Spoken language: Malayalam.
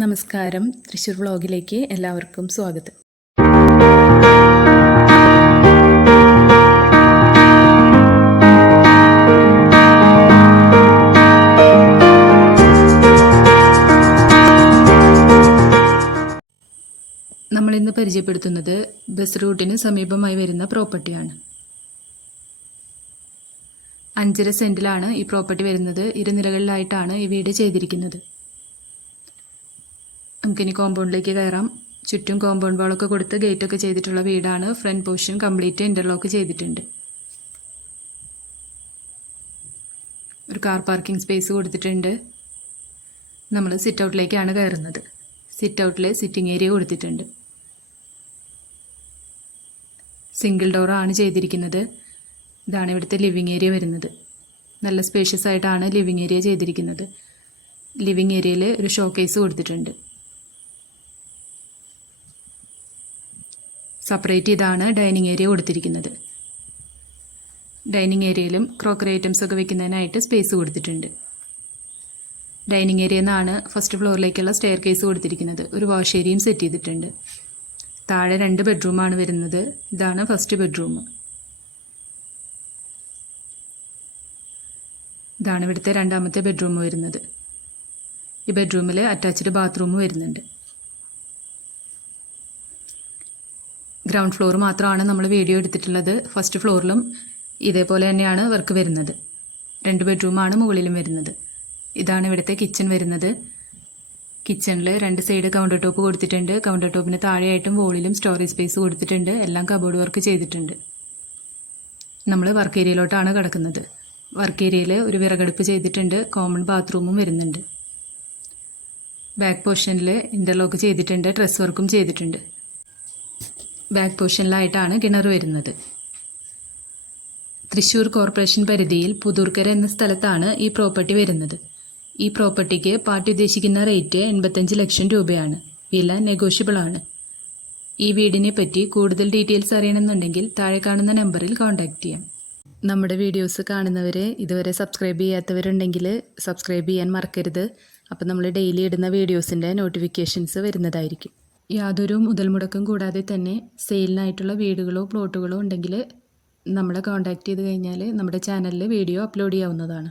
നമസ്കാരം. തൃശ്ശൂർ വ്ളോഗിലേക്ക് എല്ലാവർക്കും സ്വാഗതം. നമ്മളിന്ന് പരിചയപ്പെടുത്തുന്നത് ബസ് റൂട്ടിന് സമീപമായി വരുന്ന പ്രോപ്പർട്ടിയാണ് അഞ്ചര സെന്റിലാണ് ഈ പ്രോപ്പർട്ടി വരുന്നത്. ഇരുനിലകളിലായിട്ടാണ് ഈ വീട് ചെയ്തിരിക്കുന്നത്. നമുക്കിനി കോമ്പൗണ്ടിലേക്ക് കയറാം. ചുറ്റും കോമ്പൗണ്ട് വാളൊക്കെ കൊടുത്ത് ഗേറ്റൊക്കെ ചെയ്തിട്ടുള്ള വീടാണ്. ഫ്രണ്ട് പോർഷൻ കംപ്ലീറ്റ് ഇന്റർലോക്ക് ചെയ്തിട്ടുണ്ട്. ഒരു കാർ പാർക്കിംഗ് സ്പേസ് കൊടുത്തിട്ടുണ്ട്. നമ്മൾ സിറ്റ് ഔട്ടിലേക്കാണ് കയറുന്നത്. സിറ്റ് ഔട്ടിൽ സിറ്റിംഗ് ഏരിയ കൊടുത്തിട്ടുണ്ട്. സിംഗിൾ ഡോറാണ് ചെയ്തിരിക്കുന്നത്. ഇതാണ് ഇവിടുത്തെ ലിവിങ് ഏരിയ വരുന്നത്. നല്ല സ്പേഷ്യസ് ആയിട്ടാണ് ലിവിങ് ഏരിയ ചെയ്തിരിക്കുന്നത്. ലിവിങ് ഏരിയയിൽ ഒരു ഷോ കേസ് കൊടുത്തിട്ടുണ്ട്. സെപ്പറേറ്റ് ചെയ്താണ് ഡൈനിങ് ഏരിയ കൊടുത്തിരിക്കുന്നത്. ഡൈനിങ് ഏരിയയിലും ക്രോക്കറി ഐറ്റംസ് ഒക്കെ വെക്കുന്നതിനായിട്ട് സ്പേസ് കൊടുത്തിട്ടുണ്ട്. ഡൈനിങ് ഏരിയയിൽ നിന്നാണ് ഫസ്റ്റ് ഫ്ലോറിലേക്കുള്ള സ്റ്റെയർ കേസ് കൊടുത്തിരിക്കുന്നത്. ഒരു വാഷ് ഏരിയയും സെറ്റ് ചെയ്തിട്ടുണ്ട്. താഴെ രണ്ട് ബെഡ്റൂമാണ് വരുന്നത്. ഇതാണ് ഫസ്റ്റ് ബെഡ്റൂം. ഇതാണ് ഇവിടുത്തെ രണ്ടാമത്തെ ബെഡ്റൂം വരുന്നത്. ഈ ബെഡ്റൂമിൽ അറ്റാച്ച്ഡ് ബാത്റൂം വരുന്നുണ്ട്. ഗ്രൗണ്ട് ഫ്ലോർ മാത്രമാണ് നമ്മൾ വീഡിയോ എടുത്തിട്ടുള്ളത്. ഫസ്റ്റ് ഫ്ലോറിലും ഇതേപോലെ തന്നെയാണ് വർക്ക് വരുന്നത്. രണ്ട് ബെഡ്റൂമാണ് മുകളിലും വരുന്നത്. ഇതാണ് ഇവിടുത്തെ കിച്ചൺ വരുന്നത്. കിച്ചണിൽ രണ്ട് സൈഡ് കൗണ്ടർ ടോപ്പ് കൊടുത്തിട്ടുണ്ട്. കൗണ്ടർ ടോപ്പിന് താഴെയായിട്ടും വോളിലും സ്റ്റോറേജ് സ്പേസ് കൊടുത്തിട്ടുണ്ട്. എല്ലാം കബോർഡ് വർക്ക് ചെയ്തിട്ടുണ്ട്. നമ്മൾ വർക്ക് ഏരിയയിലോട്ടാണ് കിടക്കുന്നത്. വർക്ക് ഏരിയയിൽ ഒരു വിറകടുപ്പ് ചെയ്തിട്ടുണ്ട്. കോമൺ ബാത്റൂമും വരുന്നുണ്ട്. ബാക്ക് പോർഷനിൽ ഇന്റർലോക്ക് ചെയ്തിട്ടുണ്ട്. ഡ്രസ് വർക്കും ചെയ്തിട്ടുണ്ട്. ബാക്ക് പോർഷനിലായിട്ടാണ് കിണർ വരുന്നത്. തൃശ്ശൂർ കോർപ്പറേഷൻ പരിധിയിൽ പുതൂർക്കര എന്ന സ്ഥലത്താണ് ഈ പ്രോപ്പർട്ടി വരുന്നത്. ഈ പ്രോപ്പർട്ടിക്ക് പാർട്ടി ഉദ്ദേശിക്കുന്ന റേറ്റ് എൺപത്തഞ്ച് ലക്ഷം രൂപയാണ്. വില നെഗോഷ്യബിൾ ആണ്. ഈ വീടിനെ പറ്റി കൂടുതൽ ഡീറ്റെയിൽസ് അറിയണമെന്നുണ്ടെങ്കിൽ താഴെ കാണുന്ന നമ്പറിൽ കോൺടാക്റ്റ് ചെയ്യാം. നമ്മുടെ വീഡിയോസ് കാണുന്നവരെ ഇതുവരെ സബ്സ്ക്രൈബ് ചെയ്യാത്തവരുണ്ടെങ്കിൽ സബ്സ്ക്രൈബ് ചെയ്യാൻ മറക്കരുത്. അപ്പോൾ നമ്മൾ ഡെയിലി ഇടുന്ന വീഡിയോസിന്റെ നോട്ടിഫിക്കേഷൻസ് വരുന്നതായിരിക്കും. യാതൊരു മുതൽ മുടക്കം കൂടാതെ തന്നെ സെയിലിനായിട്ടുള്ള വീടുകളോ പ്ലോട്ടുകളോ ഉണ്ടെങ്കിൽ നമ്മളെ കോൺടാക്റ്റ് ചെയ്ത് കഴിഞ്ഞാൽ നമ്മുടെ ചാനലിൽ വീഡിയോ അപ്ലോഡ് ചെയ്യാവുന്നതാണ്.